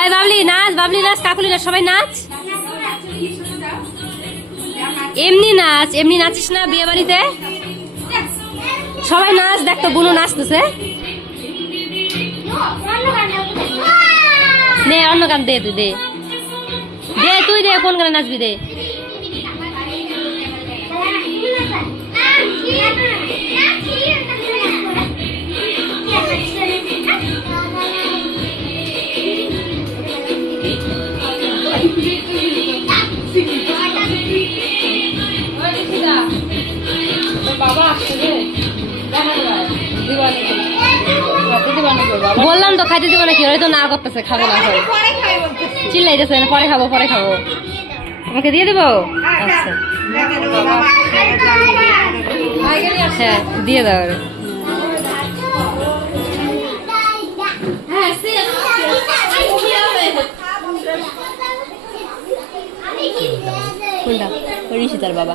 আয় বাবলি নাচ, বাবলি নাচ, কাকুলি নাচ, সবাই নাচ। এমনি নাচ, এমনি নাচিস না বিয়ে বাড়িতে। সবাই নাচ, দেখ তো বুনু নাচতেছে। দে অন্য গান দে, তুই দে, দে তুই দে, কোন গানে নাচবি দে। বললাম তো খাইতে দিব নাকি, ওই তো না করতেছে, খাবো না চিল্লাইতেছে, পরে খাবো পরে খাবো। আমাকে দিয়ে দেবো? আচ্ছা হ্যাঁ দিয়ে দাও। কোনটা? ঋষিতার বাবা।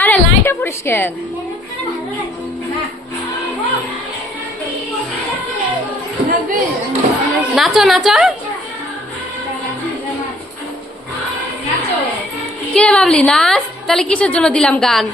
আরে লাইটটা পরিষ্কার। নাচো নাচো। কে বাবলি নাচ, তাহলে কিসের জন্য দিলাম গান?